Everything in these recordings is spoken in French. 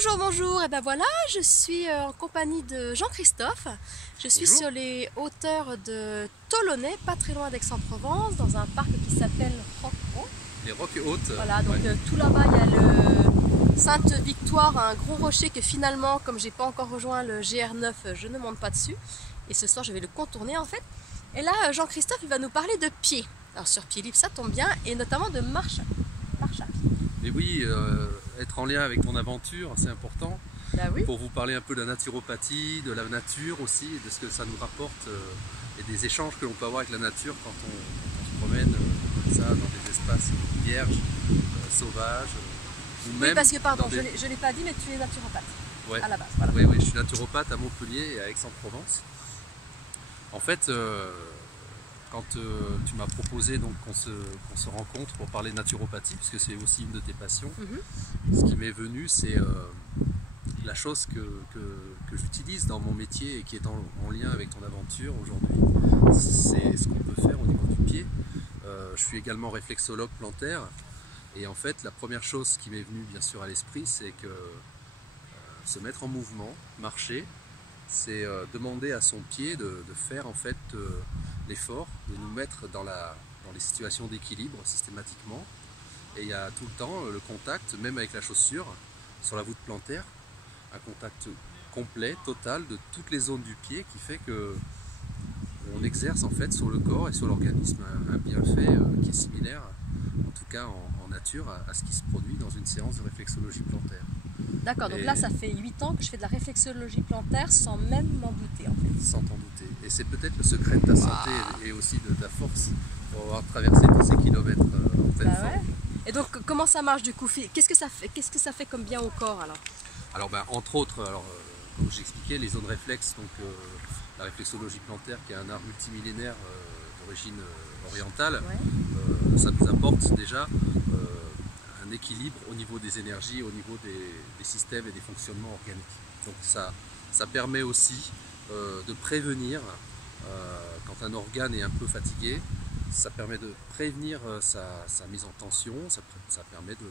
Bonjour, bonjour, et ben voilà, je suis en compagnie de Jean-Christophe. Je suis Bonjour. sur les hauteurs de Tolonnais, pas très loin d'Aix-en-Provence, dans un parc qui s'appelle Roc-Haut. Les roques hautes. Voilà, donc Ouais. tout là-bas il y a le Sainte-Victoire, un gros rocher que finalement, comme j'ai pas encore rejoint le GR9, je ne monte pas dessus. Et ce soir je vais le contourner en fait. Et là, Jean-Christophe il va nous parler de pied. Alors sur pied libre ça tombe bien, et notamment de marche à pied. Mais oui, être en lien avec ton aventure, c'est important. Bah oui. Pour vous parler un peu de la naturopathie, de la nature aussi, de ce que ça nous rapporte et des échanges que l'on peut avoir avec la nature quand on se promène comme ça dans des espaces vierges, sauvages. Ou Oui, même parce que, pardon, dans des... je l'ai pas dit, mais tu es naturopathe Ouais. à la base. Voilà. Oui, oui, je suis naturopathe à Montpellier et à Aix-en-Provence. En fait, quand tu m'as proposé qu'on se rencontre pour parler de naturopathie, puisque c'est aussi une de tes passions, ce qui m'est venu, c'est la chose que j'utilise dans mon métier et qui est en lien avec ton aventure aujourd'hui. C'est ce qu'on peut faire au niveau du pied. Je suis également réflexologue plantaire et en fait la première chose qui m'est venue bien sûr à l'esprit, c'est que se mettre en mouvement, marcher, c'est demander à son pied de faire en fait l'effort, de nous mettre dans les situations d'équilibre systématiquement. Et il y a tout le temps le contact, même avec la chaussure, sur la voûte plantaire, un contact complet, total de toutes les zones du pied qui fait que on exerce en fait sur le corps et sur l'organisme un bienfait qui est similaire, en tout cas en nature, à ce qui se produit dans une séance de réflexologie plantaire. D'accord, donc là, ça fait 8 ans que je fais de la réflexologie plantaire sans même m'en douter, en fait. Sans t'en douter. Et c'est peut-être le secret de ta santé et aussi de ta force pour avoir traversé tous ces kilomètres en pleine forme. Ouais. Et donc, comment ça marche du coup? Qu'est-ce que ça fait comme bien au corps alors? Alors, entre autres, comme j'expliquais, les zones réflexes, donc la réflexologie plantaire qui est un art multimillénaire d'origine orientale, ça nous apporte déjà un équilibre au niveau des énergies, au niveau des systèmes et des fonctionnements organiques. Donc ça permet aussi de prévenir quand un organe est un peu fatigué, ça permet de prévenir sa mise en tension, ça permet de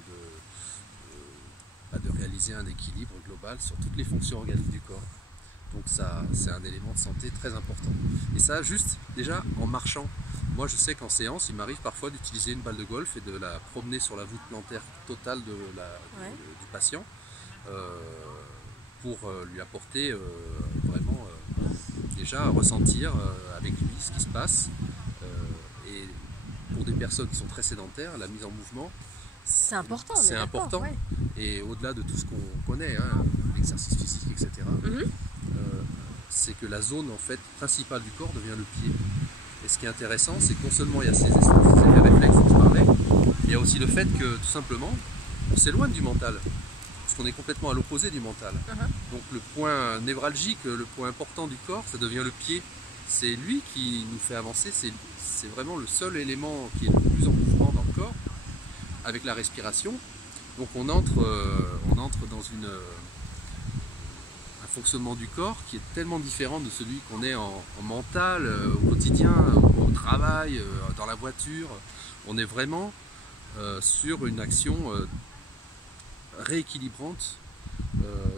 réaliser un équilibre global sur toutes les fonctions organiques du corps. Donc ça, c'est un élément de santé très important. Et ça, juste déjà en marchant. Moi, je sais qu'en séance, il m'arrive parfois d'utiliser une balle de golf et de la promener sur la voûte plantaire totale du patient pour lui apporter vraiment déjà à ressentir avec lui ce qui se passe. Et pour des personnes qui sont très sédentaires, la mise en mouvement, c'est important. C'est important. Ouais. Et au-delà de tout ce qu'on connaît, l'exercice physique, etc., c'est que la zone en fait principale du corps devient le pied. Et ce qui est intéressant, c'est que non seulement il y a ces effets réflexes dont je parlais, il y a aussi le fait que tout simplement, on s'éloigne du mental. Parce qu'on est complètement à l'opposé du mental. Donc le point névralgique, le point important du corps, ça devient le pied. C'est lui qui nous fait avancer, c'est vraiment le seul élément qui est le plus en mouvement dans le corps, avec la respiration. Donc on entre dans un fonctionnement du corps qui est tellement différent de celui qu'on est en mental, au quotidien, au travail, dans la voiture. On est vraiment sur une action rééquilibrante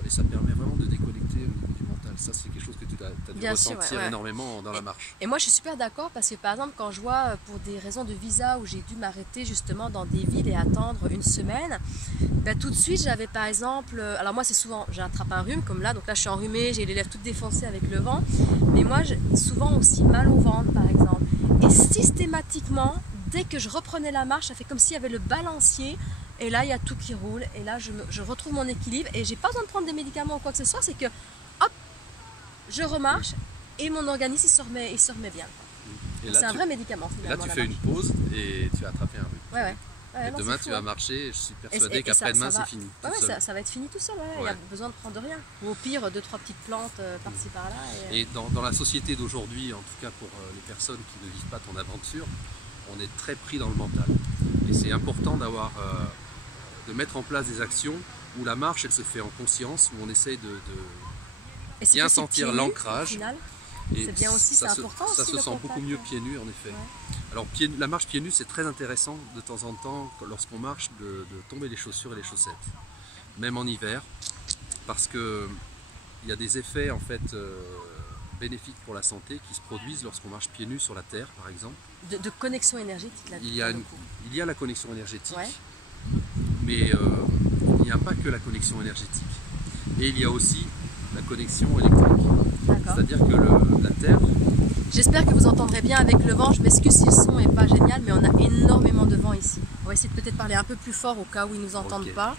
et ça permet vraiment de déconnecter au niveau du mental. Ça, c'est quelque chose que tu as dû ressentir énormément dans la marche. Et moi, je suis super d'accord parce que, par exemple, quand je vois pour des raisons de visa où j'ai dû m'arrêter justement dans des villes et attendre une semaine, ben, tout de suite, j'avais par exemple... Alors moi, c'est souvent, j'attrape un rhume comme là, donc là, je suis enrhumée, j'ai les lèvres toutes défoncées avec le vent. Mais moi, j'ai souvent aussi mal au ventre, par exemple. Et systématiquement, dès que je reprenais la marche, ça fait comme s'il y avait le balancier. Et là, il y a tout qui roule. Et là, je retrouve mon équilibre. Et j'ai pas besoin de prendre des médicaments ou quoi que ce soit. C'est que, hop, je remarche et mon organisme il se remet bien. C'est un vrai médicament. Et là, tu fais une pause et tu as attrapé un rhume. Ouais, et demain, tu vas marcher. Je suis persuadé qu'après-demain, c'est fini. Ça va être fini tout seul. Il n'y a besoin de prendre rien. Ou au pire, 2-3 petites plantes par-ci par-là. Et dans la société d'aujourd'hui, en tout cas pour les personnes qui ne vivent pas ton aventure, on est très pris dans le mental. Et c'est important de mettre en place des actions où la marche elle se fait en conscience, où on essaye de bien sentir l'ancrage. C'est bien aussi, c'est important. Ça se sent beaucoup mieux pieds nus en effet. Alors la marche pieds nus c'est très intéressant de temps en temps lorsqu'on marche de tomber les chaussures et les chaussettes. Même en hiver, parce que il y a des effets en fait bénéfiques pour la santé qui se produisent lorsqu'on marche pieds nus sur la terre, par exemple. De connexion énergétique là. Il y a la connexion énergétique, Ouais. mais il n'y a pas que la connexion énergétique. Et il y a aussi la connexion électrique. D'accord. C'est-à-dire que la terre, J'espère que vous entendrez bien avec le vent. Je m'excuse si le son n'est pas génial, mais on a énormément de vent ici. On va essayer de peut-être parler un peu plus fort au cas où ils ne nous entendent Ok. pas.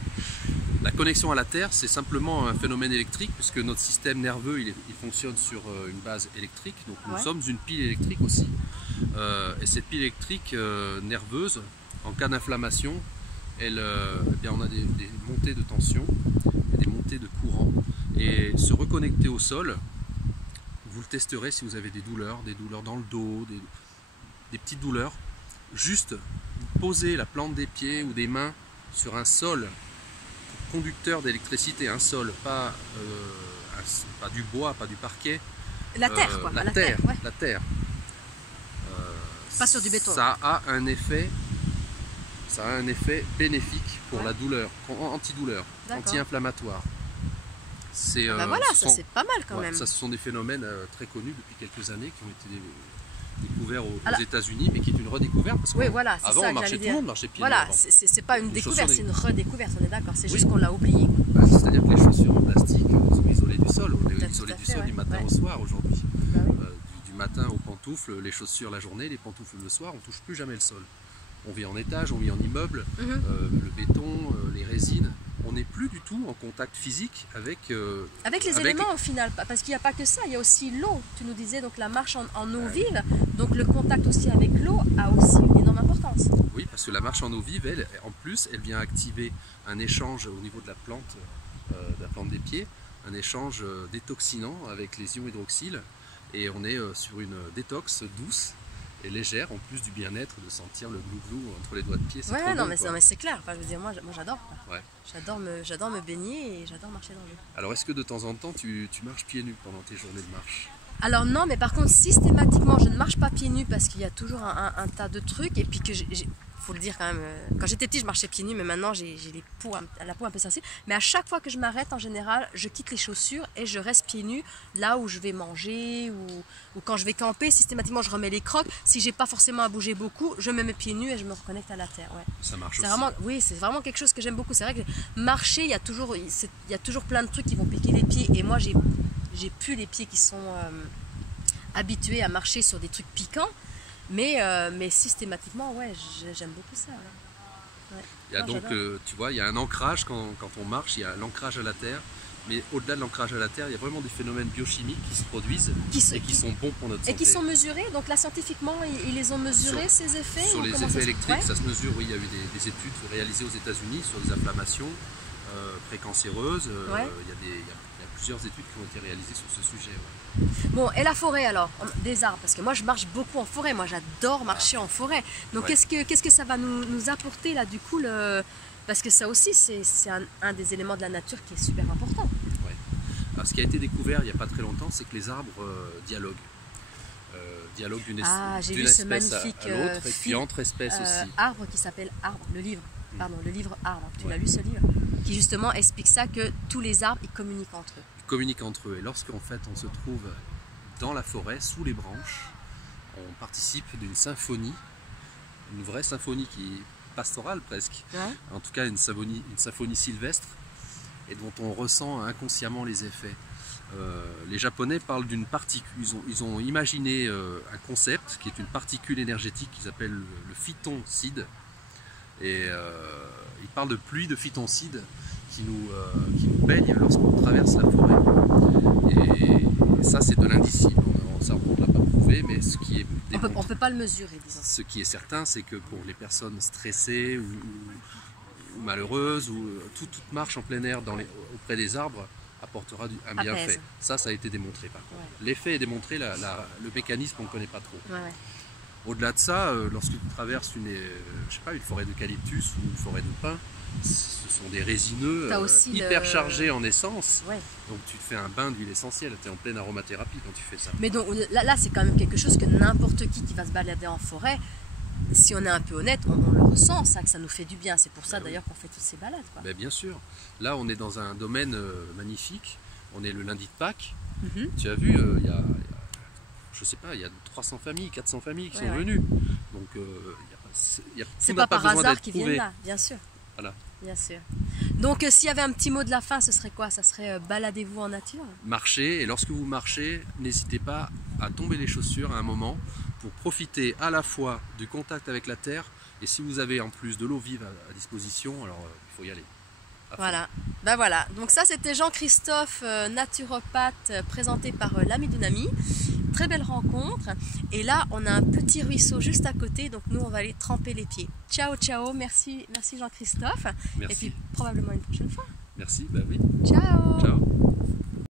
la connexion à la terre, c'est simplement un phénomène électrique, puisque notre système nerveux il fonctionne sur une base électrique. Donc nous Ouais. sommes une pile électrique aussi. Et cette pile électrique nerveuse, en cas d'inflammation, eh bien on a des montées de tension et des montées de courant. Et se reconnecter au sol, vous le testerez si vous avez des douleurs dans le dos, des petites douleurs. Juste poser la plante des pieds ou des mains sur un sol conducteur d'électricité, un sol, pas du bois, pas du parquet. La terre, quoi. La La terre, ouais. la terre. Pas sur du béton. Ça a un effet bénéfique pour Ouais. la douleur, antidouleur, D'accord. anti-inflammatoire. C'est, Ah bah voilà, ça c'est pas mal quand ouais, même. ça, ce sont des phénomènes très connus depuis quelques années qui ont été découverts aux Alors- États-Unis, mais qui est une redécouverte parce Oui, qu'avant voilà, c'est ça que marchait, j'allais tout dire. le monde marchait pieds nus Voilà, avant. c'est pas une Les découverte, chaussures c'est une redécouverte, on est d'accord. C'est Oui. juste qu'on l'a oublié. Bah, c'est-à-dire que les chaussures en plastique sont isolées du sol. On est Tout à isolé fait, du sol ouais. du matin Ouais. au soir aujourd'hui. Bah oui. Du matin aux pantoufles, les chaussures la journée, les pantoufles le soir, on ne touche plus jamais le sol. On vit en étage, on vit en immeuble, Mhm. le béton, les résines. On n'est plus du tout en contact physique avec Avec les éléments au final, parce qu'il n'y a pas que ça, il y a aussi l'eau. Tu nous disais donc la marche en eau vive, donc le contact aussi avec l'eau a aussi une énorme importance. Oui, parce que la marche en eau vive, elle, en plus, elle vient activer un échange au niveau de la plante des pieds, un échange détoxinant avec les ions hydroxyles. Et on est sur une détox douce et légère, en plus du bien-être de sentir le glou-glou entre les doigts de pied. C'est Ouais, trop non, bon, mais quoi. c'est clair. Enfin, je veux dire, moi j'adore. Quoi. Ouais. J'adore me baigner et j'adore marcher dans l'eau. Alors, est-ce que de temps en temps, tu marches pieds nus pendant tes journées de marche? Alors non, mais par contre, systématiquement, je ne marche pas pieds nus parce qu'il y a toujours un tas de trucs. Et puis que faut le dire quand même, quand j'étais petite, je marchais pieds nus, mais maintenant j'ai la peau un peu sensible. Mais à chaque fois que je m'arrête, en général, je quitte les chaussures et je reste pieds nus là où je vais manger ou quand je vais camper. Systématiquement, je remets les crocs. Si j'ai pas forcément à bouger beaucoup, je me mets pieds nus et je me reconnecte à la terre. Ouais. Ça marche C'est aussi. vraiment, oui, c'est vraiment quelque chose que j'aime beaucoup. C'est vrai que marcher, il y a toujours plein de trucs qui vont piquer les pieds. Et moi, j'ai plus les pieds qui sont habitués à marcher sur des trucs piquants. Mais systématiquement, ouais, j'aime beaucoup ça. Ouais. Ouais. Il y a Non, donc, j'adore. tu vois, il y a un ancrage quand on marche, il y a l'ancrage à la terre. Mais au-delà de l'ancrage à la terre, il y a vraiment des phénomènes biochimiques qui se produisent et qui sont bons pour notre santé. Et qui sont mesurés. Donc là, scientifiquement, ils les ont mesurés, ces effets. Sur ou les comment effets ça se- électriques, Ouais. ça se mesure, oui, il y a eu des études réalisées aux États-Unis sur les inflammations précancéreuses. Ouais. Il y a plusieurs études qui ont été réalisées sur ce sujet. Ouais. Bon, et la forêt alors, des arbres, parce que moi je marche beaucoup en forêt, moi j'adore marcher en forêt. Donc Ouais. qu'est-ce que ça va nous apporter là du coup parce que ça aussi c'est un des éléments de la nature qui est super important. Ouais. Alors, ce qui a été découvert il n'y a pas très longtemps, c'est que les arbres dialoguent. Dialoguent d'une J'ai d'une vu ce espèce magnifique à l'autre et puis film, entre espèces aussi. Arbre qui s'appelle Arbre, le livre. Pardon, le livre Arbre. Tu Ouais. l'as lu ce livre? Qui justement explique ça, que tous les arbres ils communiquent entre eux. Ils communiquent entre eux. Et lorsqu'en fait on se trouve dans la forêt, sous les branches, on participe d'une symphonie, une vraie symphonie qui est pastorale presque. Ouais. En tout cas une symphonie sylvestre et dont on ressent inconsciemment les effets. Les Japonais parlent d'une particule, ils ont imaginé un concept qui est une particule énergétique qu'ils appellent le phytoncide. Et ils parlent de pluie de phytoncide qui nous baigne lorsqu'on traverse la forêt. Et ça c'est de l'indicible, ça on ne l'a pas prouvé, mais ce qui est On peut pas le mesurer, disons. ce qui est certain, c'est que pour les personnes stressées ou malheureuses, ou toute marche en plein air auprès des arbres apportera un bienfait. Apaise. Ça a été démontré par contre. Ouais. L'effet est démontré, le mécanisme on ne connaît pas trop. Ouais, ouais. Au-delà de ça, lorsque tu traverses une forêt d'eucalyptus ou une forêt de pin, ce sont des résineux T'as aussi hyper chargés en essence. Ouais. Donc tu te fais un bain d'huile essentielle, tu es en pleine aromathérapie quand tu fais ça. Mais donc là c'est quand même quelque chose que n'importe qui va se balader en forêt si on est un peu honnête, on le ressent, ça, que ça nous fait du bien. C'est pour ça d'ailleurs qu'on fait toutes ces balades, quoi. Ben, bien sûr. Là, on est dans un domaine magnifique. On est le lundi de Pâques. Tu as vu, il y a, je sais pas, il y a 300 familles, 400 familles qui sont venues. Donc, c'est pas par hasard qu'ils viennent là, bien sûr. Voilà. Bien sûr. Donc, s'il y avait un petit mot de la fin, ce serait quoi? Ça serait baladez-vous en nature? Marchez, et lorsque vous marchez, n'hésitez pas à tomber les chaussures à un moment pour profiter à la fois du contact avec la terre, et si vous avez en plus de l'eau vive à disposition, alors il faut y aller. Voilà, ben voilà. Donc ça c'était Jean-Christophe, naturopathe, présenté par l'ami d'une amie. Très belle rencontre. Et là on a un petit ruisseau juste à côté, donc nous on va aller tremper les pieds. Ciao ciao, merci Jean-Christophe. Merci. Et puis probablement une prochaine fois. Merci, bah oui. Ciao. Ciao.